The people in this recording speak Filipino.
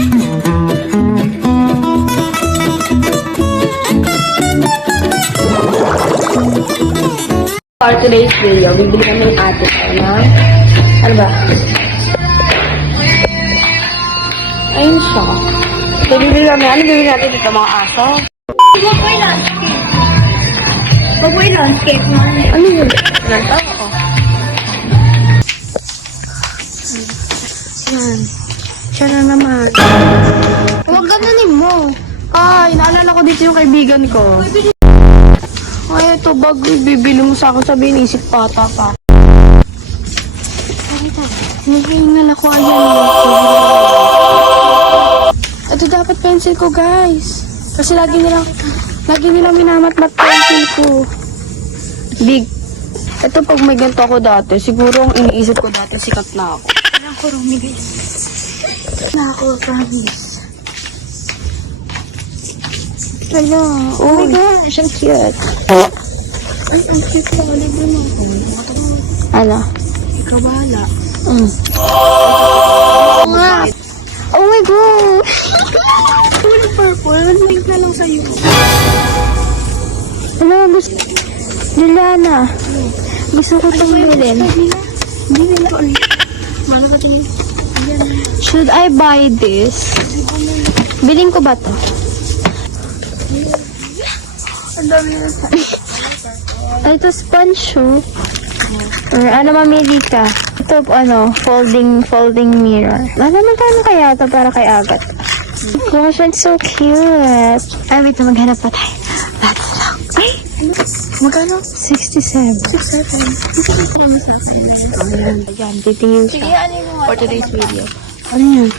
For today's video, bibili kami ng ate ko na, ano ba? Ayun siya. So, bibili kami. Ano bibili natin dito, mga aso? Baboy landscape. Baboy landscape mo. Ano yun? Nasa? Oo. Yan. Siya na naman. Huwag gananin mo. Ay, naalala ko dito yung kaibigan ko. Ay, ito bag. Bibili mo sa akin. Sabi, inisip pata pa. Nahingal ako. Ayan. Ito dapat pencil ko, guys. Kasi lagi nilang minamat-mat pencil ko. Big. Ito pag may ganito ako dati, siguro ang iniisip ko dati, sikat na ako. Parang kurumi, guys. Na ako, promise. Hello. Oh my gosh, ang cute. Ay, ang cute na. Libre mo ako. Ano? Ikaw bahala. Oo nga. Oh my gosh. Full purple. Link na lang sa'yo. Ano, gusto? Lilana. Gusto ko itong bilhin. Hindi nila ulit. Malo ba ito? Should I buy this? Biling ko ba to? Ang dami na sa... Ay, ito sponge shoe. Or ano, mamili ka? Ito, ano, folding mirror. Ano kaya ito para kay Agat? Gosh, it's so cute. Ay, wait, maghanap pa tayo. That's lang. Ay! Magkano? 67. 67. Ayan, titingin siya. Sige, ano yung For today's video. Ano yan?